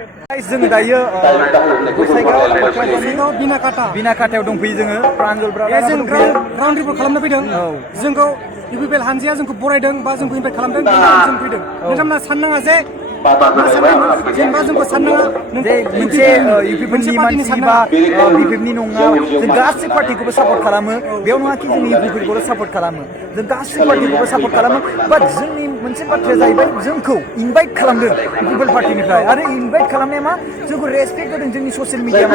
जोङो दायो गसाइगाव बिनाकाटायाव दंफैयो जोङो प्रान्जल ब्रादार जों ग्राउन्ड रिपर्ट खालामनो फैदों जोंखौ इउपिपिएल हानजाया जोंखौ बरायदों बा जोंखौ इनभाइट खालामदों जों फैदों नोंथांमोना साननाङा जे जेनेबा जोंखौ साननाङा जे मोनसे इउपिपिएलनि मानसि बा बिपिएफनि नङा जों गासै पार्टिखौबो सापर्ट खालामो बेयाव नङा कि जों इउपिपिएलखौल' सापर्ट खालामो जों गासै पार्टिखौबो सापर्ट खालामो बाट जोंनि मोनसे बाथ्राया जाहैबाय जोंखौ इनभाइट खालामदों इउपिपिएल पार्टिनिफ्राय आरो इनभाइट खालामनाया मा जोंखौ रेसपेक्ट होदों जोंनि ससियेल मिडिया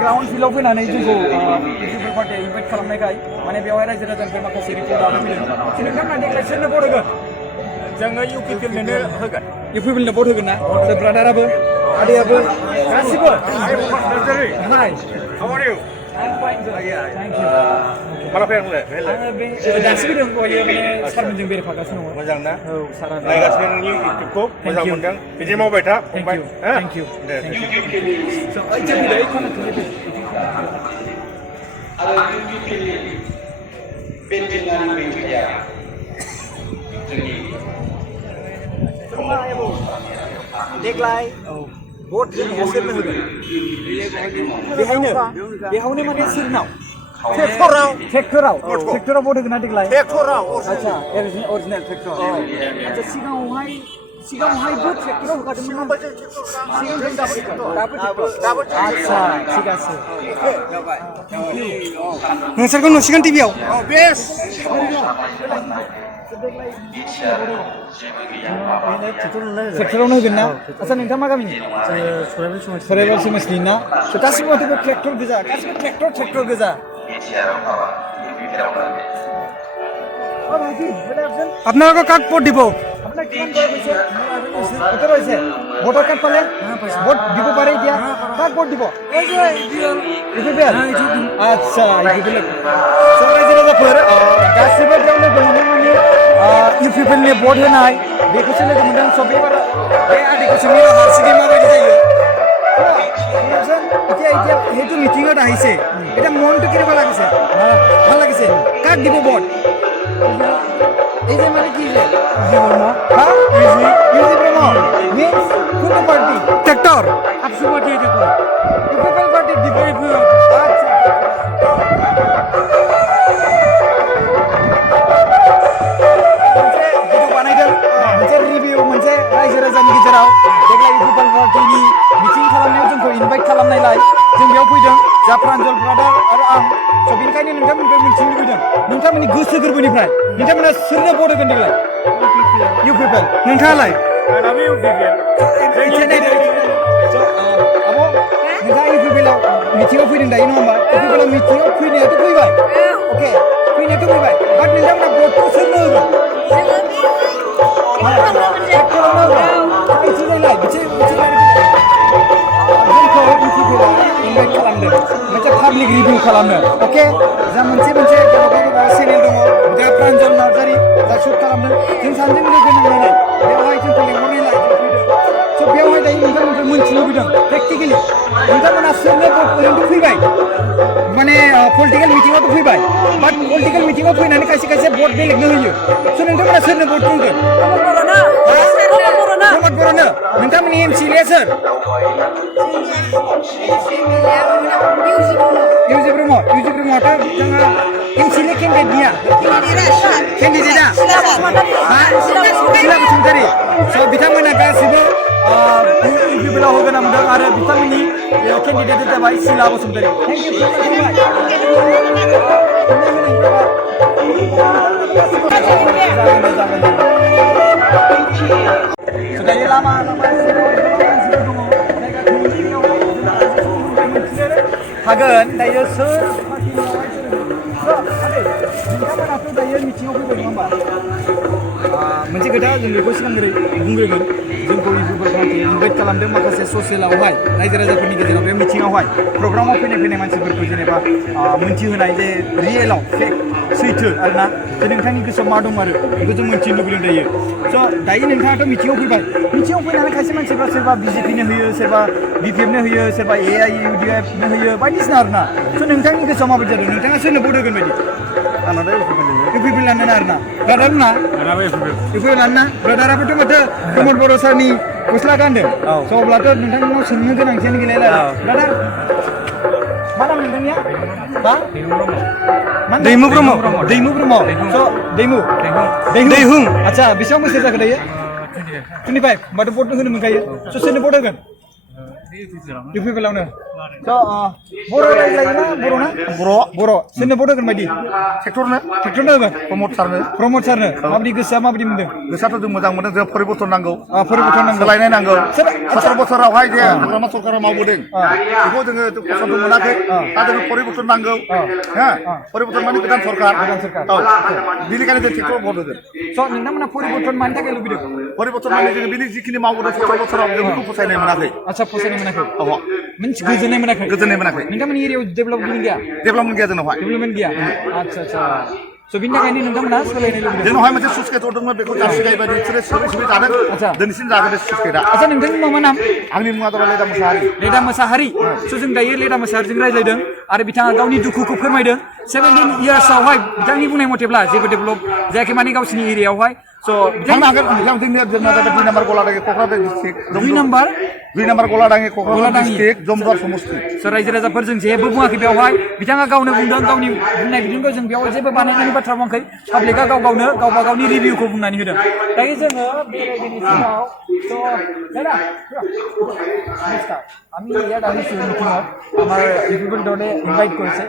ग्राउन्ड फिल्डआव फैनानै जोंखौ इउपिपिएल पार्टिया इनभाइट खालामनायखाय माने बेवहाय रायजो राजानिफ्राय माखासे रिपर्ट लानो फैदों नोंथांमोना देग्लाय सोरनो भट होगोन जोङो इउपिपिएलनो होगोन इउपिपिएलनो भट होगोन ना जों ब्रादाराबो आदैयाबो गासिबो hi how are you I'm fine, sir. Yeah, thank you. Mana fayang le? दासो फैदों दहायो माने सारमोनजों बेरायफागासिनो दङ मोजां ना औ सारा नायगासिनो नोंनि इउटिउबखौ मोजां मोनदों बिदि मावबाय था फंबाय थेंक इउ स' आइजे फैदों आरो इउपिपिएलनि बे जिल्लानि बैथाया जोंनि देग्लाय भट होनाया सोरनो होगोन बेहायनो माने सोरनाव ट्रेक्टराव भट होगोन ना देग्लाय आच्छा अरिजिनेल ट्रेक्टर आच्छा सिगाङावहायबो ट्रेक्टराव होखादोंमोन आच्छा ठीक আছে नोंसोरखौ नुसिगोन टिभियाव ट्रेक्टरावनो होगोन ना आच्छा नोंथाङा मा गामिनि सराइबाल समाजनि ना गासिबो माथो ट्रेक्टर गोजा गासिबो ट्रेक्टर गोजा আপোনালোকক কাক ভোট দিব ভোটার কার্ড পালে ভোট দিব পারে এতিয়া কাক ভোট দিব ইউপিপিএল আচ্ছা ইউপিপিএল रायजो राजाफोर गासिबो बेयाव लोगो मोनदों माने इउपिपिएलनि भट होनाय बेखौसो लोगो मोनदों स' बेबार बे आदैखौसो मिला हारसिङै माबायदि जायो এতিয়া সেইটো মিটিঙত আহিছে এতিয়া মনটো কেনেকুৱা লাগিছে ভাল লাগিছে কাক দিব ভোট এই যে মানে কি যে ইউজি ব্রহ্ম মিন্স কোন পার্টি ট্রেক্টর আপসু পার্টি দিব ইউপিপিএল পার্টি দিব আচ্ছা मोनसे रिभिउ मोनसे रायजो राजानि गेजेराव देग्लाय इउपिपिएल पार्टिनि मिटिं खालामनायाव जोंखौ इनभाइट खालामनायलाय जों बेयाव फैदों जा प्रान्जल ब्रादार आरो आं स' बेनिखायनो नोंथांमोननिफ्राय मिथिनो लुबैदों नोंथांमोननि गोसो गोरबोनिफ्राय नोंथांमोना सोरनो भट होगोन देग्लाय इउपिपिएल नोंथाङालाय आबो नोंथाङा इउपिपिएलाव मिटिङाव फैदों दायो नङा होमबा इउपिपिएलाव मिटिङाव फैनायाथ' फैबाय अके फैनायाथ' फैबाय बाट नोंथांमोना भटखौ सोरनो होगोन पाब्लिक रिभिउ खालामनो अके जा मोनसे चेनेल दङ बिथाङा प्रान्जल नार्जारि जा शुट खालामदों जों सानैजों लोगो नांनानै बेवहाय जोंखौ लेंहरनायलाय जों फैदों स' बेवहाय दायो नोंथांमोनखौ मोनथिनो लुबैदों प्रेक्टिकेलि नोंथांमोना सोरनो ओरैनोथ' फैबाय माने पलिटिकेल मिटिङावथ' फैबाय बाट पलिटिकेल मिटिङाव फैनानै खायसे भट बेलेगनो होयो स' नोंथांमोना सोरनो भट होगोन प्रमद बर'नो नोंथांमोननि एमसिएलए सोर इउजि ब्रह्मआथ' बिथाङा एमसिएलए केन्डिडेट गैया केन्डिडेटआ सिला बसुमतारी स' बिथांमोना गासिबो इउपिपिएलाव होगोन मोनदों आरो बिथांमोननि केन्डिडेटआ जाबाय सिला बसुमतारी दायो लामा हागोन दायो सोर नोंथांमोनाथ' दायो मिथिङाव फैबाय नङा होमबा मोनसे खोथा जों बेखौ सिगांग्रो बुंग्रोगोन जोंखौ इउपिपिएल पार्टि इनभाइट खालामदों माखासे ससियेलावहाय रायजो राजाफोरनि गेजेराव बे मिथिङावहाय प्रग्रामाव फैनाय मानसिफोरखौ जेनेबा मोनथिहोनाय जे रियेलाव फेक सैथो आरोना जे नोंथांनि गोसोआव मा दं आरो बेखौ जों मिथिनो लुबैदों दायो स' दायो नोंथाङाथ' मिथिङाव फैबाय मिथिङाव फैनानै खायसे मानसिफ्रा सोरबा बिजेपिनो होयो सोरबा बिपिएफनो होयो सोरबा AIUDIFनो होयो बायदिसिना आरोना स' नोंथांनि गोसोआव माबायदि जादों नोंथाङा सोरनो भट होगोन बायदि इउपिपिएल लानो आरोना ब्रादार ना इउपिपिएल लानो ना ब्रादाराबोथ' माथो प्रमद बर' सारनि गस्ला गानदों स' अब्लाथ' नोंथांनाव सोंनो गोनांथियानो गैलायला ब्रादार मा नाम नोंथांनिया मा दैमु ब्रह्म स' दैहुं आदसा बेसेबां बोसोर जाखो दायो 25 होमबाथ' भट होनो मोनखायो स' सोरनो भट होगोन इउपिपिएलावनो स' बर' रायज्लायोना बर' सोरनो भट होगोन बायदि ट्रेक्टरनो होगोन प्रमद सारनो माबायदि गोसोआ माबायदि मोनदों गोसोआथ' जों मोजां मोनदों जों परिबर्तन नांगौ परिबर्तन नांगौ सोलायनाय नांगौ आदसा 17 बोसोरावहाय जे हाग्रामा सरकारा मावबोदों बेखौ जोङो फसन्द मोनाखै दा जोङो परिबर्तन नांगौ परिबर्तन माने गोदान सरकार औ बेनिखायनो जों ट्रेक्टर भट होगोन स' नोंथांमोना परिबर्तन मानि थाखाय लुबैदों परिबर्तन माने जोङो बिनि जिखिनि मावबोदों 17 बोसोराव जों बेखौ फसायनाय मोनाखै आदसा फसायनाय मोनाखै गोजोननाय मोनाखै नोंथांमोननि एरियायाव डेभेलपमेन्ट गैया डेभेलपमेन्ट गैया जोंनावहाय डेभेलपमेन्ट गैया आदसा स' बिनि थाखायनो नोंथांमोना सोलायनाय लुबैदों जोंनावहाय मोनसे सुइस गेट हरदोंमोन बेखौ जारसि गायबाय बिसोरो सोबै जादों आदसा दिनैसिम जागोन बे सुइस गेटआ आदसा नोंथांनि मुङा मा नाम आंनि मुङा जाबाय लेदा मुसाहारि स' जों दायो लेदा मोसाहारिजों रायज्लायदों आरो बिथाङा गावनि दुखुखौ फोरमायदों 17 इयार्सआवहाय बिथांनि बुंनाय मथेब्ला जेबो डेभेलप जायाखै माने गावसिनि एरियायावहाय स' थांनो हागोन जोंना जाबाय 2 नाम्बार गलादाङि क'क्राझार डिस्ट्रिक्ट 2 नाम्बार गलादाङि क'क्राझार डिस्ट्रिक्ट जमदुवार समस्ति स' रायजो राजाफोर जों जेबो बुङाखै बेवहाय बिथाङा गावनो बुंदों गावनि बुंनाय बिदिनो जों बेयाव जेबो बानायनायनि बाथ्रा बुङाखै पाब्लिकआ गावबा गावनि रिभिउखौ बुंनानै होदों दायो जोङो बेरायनायनि सिगाङाव আমি ইয়াত আহিছোঁ মিটিঙত আমাৰ ইউপিপিএল দলে ইনভাইট কৰিছে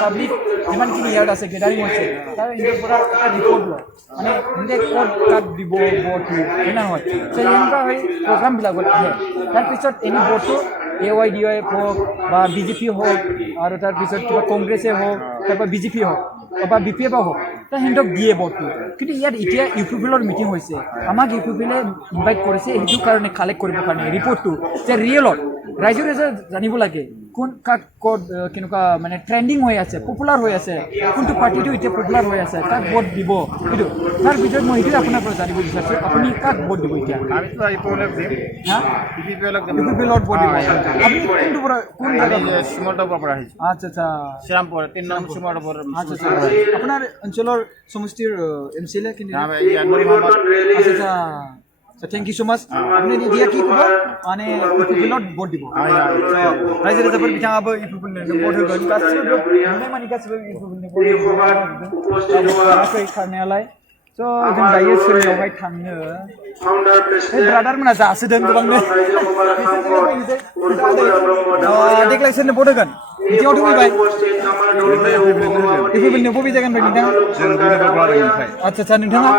পাব্লিক যিমানখিনি ইয়াত আছে গেডাৰিং হৈছে তাৰ ইহঁতৰ পৰা এটা ৰিপৰ্ট লয় মানে ইহঁতে ক'ত কাক দিব ভোটটো হয় নহয় চ' এনেকুৱা হৈ প্ৰগ্ৰামবিলাকত আহে তাৰপিছত এনে ভোটটো AIUDIF হওক বা বিজেপি হওক আৰু তাৰপিছত কিবা কংগ্ৰেছে হওক তাৰপৰা বিজেপি হওক বা BPF হওক ত' সিহঁতক দিয়ে ভোটটো কিন্তু ইয়াত এতিয়া ইউপিপিএলৰ মিটিং হৈছে আমাক ইউপিপিএলে ইনভাইট কৰিছে সেইটো কাৰণে কালেক্ট কৰিবৰ কাৰণে ৰিপৰ্টটো যে ৰিয়েলত ৰাইজে জানিব লাগে কোন কাক ক'ত কেনেকুৱা মানে ট্ৰেণ্ডিং হৈ আছে পপুলাৰ হৈ আছে কোনটো পাৰ্টিটো এতিয়া পপুলাৰ হৈ আছে কাক ভোট দিব সেইটো তাৰ ভিতৰত মই এইটোৱে আপোনাৰ পৰা জানিব বিচাৰিছোঁ আপুনি কাক ভোট দিব এতিয়া ইউপিপিএলত ভোট দিব আপুনি কোনটো পৰা কোন শ্ৰীমন্তৰ পৰা আহিছোঁ আচ্ছা শ্ৰীৰামপুৰ 3 নম্বৰ শ্ৰীমন্তৰ পৰা আচ্ছা আপোনাৰ অঞ্চলৰ সমষ্টিৰ MCLA আচ্ছা থ্যাংক ইউ সো মাচ আপনি দিয়া কি ক'ব মানে ইউপিপিএলত ভোট দিব ৰাইজে ৰাজাফोर बिथाङाबो इउपिपिएलनो भोट होगोन गासिबो नुनाय मानि गासिबो इउपिपिएलनो भोट होगोन खारनायालाय स' जों दायो सोरनियावहाय थांनो ब्रादार मोना जासोदों गोबांनो देग्लाय सोरनो भोट होगोन बिथिङावथ' फैबाय इउपिपिएलनो बबे जायगानिफ्राय नोंथां आচ্ছা नोंथाङा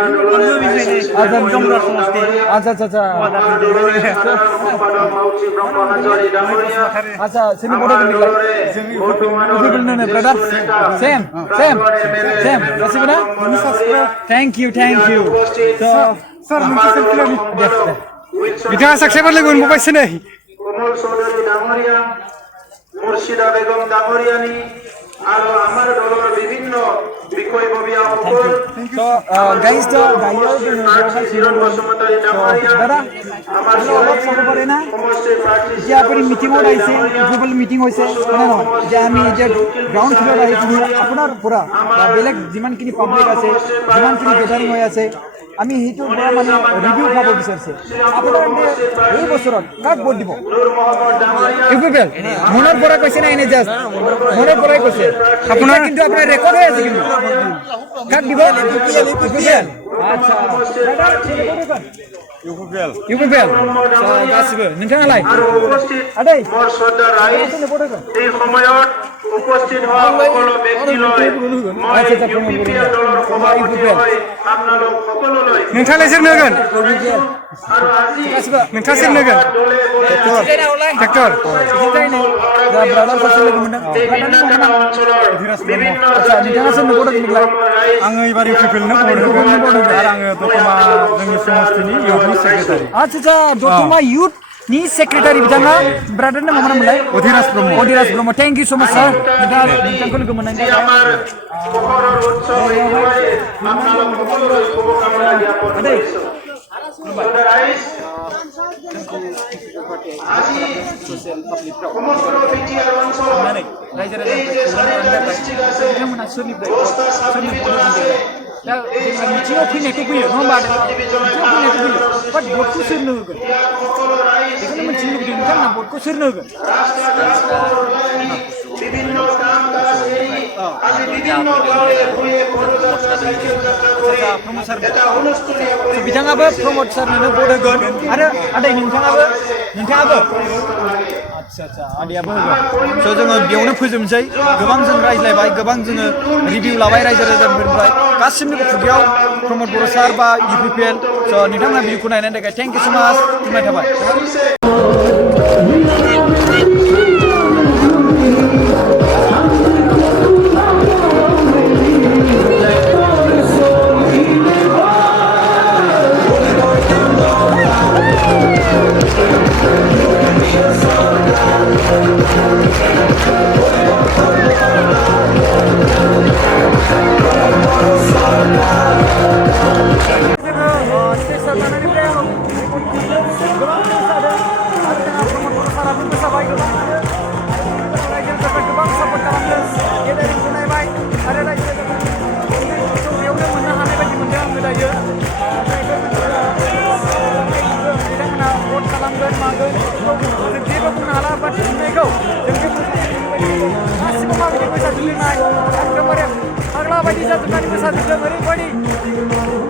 आচ্ছা सोरनो भोट होगोन देग्लाय इउपिपिएलनो ब्रादार सेम गासिबो ना थैंक यू सर बिथाङा साक्सेसफुल लोगो मोनबायसो नै কমল চৌধুরী ডাঙরিয়া মুর্শিদা বেগম ডাঙরিয়ানি আৰু আমাৰ দলৰ বিভিন্ন বিষয়ববীয়াসকল গাইজ দায়ো চিৰণ বসুমতাৰী ডাঙৰীয়া আমাৰ অলপ চাব পাৰে না এতিয়া আপুনি মিটিঙত আহিছে ইউপিপিএল মিটিং হৈছে হয় নহয় এতিয়া আমি এতিয়া গ্ৰাউণ্ড ফ্ল'ৰত আহিছোঁ আপোনাৰ পৰা বেলেগ যিমানখিনি পাব্লিক আছে যিমানখিনি গেডাৰিং হৈ আছে আমি সেইটোৰ পৰা মানে ৰিভিউ খাব বিচাৰিছে আপোনাৰ এই বছৰত কাক ভোট দিব ইউপিপিএল মনৰ পৰা কৈছে না এনে জাষ্ট মনৰ পৰাই কৈছে আপোনাৰ কিন্তু আপোনাৰ ৰেকৰ্ড হৈ আছে কিন্তু কাক দিব ইউপিপিএল আচ্ছা ইউপিপিএল গাছিবো নोंथाङालाय আदै বৰছদা ৰাইজ এই সময়ত উপস্থিত হোৱা সকলো ব্যক্তিলৈ মই ইউপিপিএল দলৰ সভাপতি হৈ আপোনালোক সকলোলৈ नोंथाङालाय सोरनो होगोन আৰু আজি नोंथाङा सोरनो होगोन ट्रेक्टर ब्रादार सासे लोगो मोनदों অঞ্চলৰ বিভিন্ন नोंथाङा सोरनो भोट होगोन देग्लाय आङो एबार इउपिपिएलनो भोट होगोन आरो आङो दतमा जोंनि समस्तिनि इउथनि सेक्रेटारि आচ্ছা दतमा इयुथ नि सेक्रेटारि बिथाङा ब्रादारनि नामा मोनलाय Adhiraj Brahma Adhiraj Brahma thank you so much sir नोंथांखौ लोगो मोननायनि যে थाखाय আমাৰ পোহৰৰ উৎসৱ এই বিষয়ে আপোনালোক সকলোলৈ শুভকামনা জ্ঞাপন কৰিছোঁ ৰাইজ আজি সমগ্ৰ বিটিআৰ অঞ্চলত रायजो এই যে চাৰিটা ডিষ্ট্ৰিক্ট আছে बिथांमोना सोरनिफ्राय बस्ता साब डिभिजन আছে दा जोंना मिथिङाव फैनायखौ फैयो नङा होमबा मिथिङाव फैनायखौ फैयो बाट भटखौ सोरनो होगोन ইয়াৰ সকলো ৰাইজ बेखौनो मिथिनो लुबैदों नोंथांमोना भटखौ सोरनो होगोन বিভিন্ন কাম কাজ এৰি আজি বিভিন্ন গাঁৱে ভূঞে পদযাত্ৰা চাইকেল যাত্ৰা কৰি এটা হুলস্থুলীয়া পৰিৱেশ बिथाङाबो प्रमद सारनोनो भट होगोन आरो आदै नोंथाङाबो आदसा आदैयाबो होगोन स' जोङो बेयावनो फोजोबनोसै गोबां जों रायज्लायबाय गोबां जोङो रिभिउ लाबाय रायजो राजाफोरनिफ्राय गासिबनिबो खुगायाव प्रमद बर' सार बा UPPL स' नोंथांमोना भिडिअखौ नायनायनि थाखाय थेंक इउ सो माच बुंनाय थाबाय फाग्ला बायदि जाजोबनानै मोसाजोबदों ओरैबायदि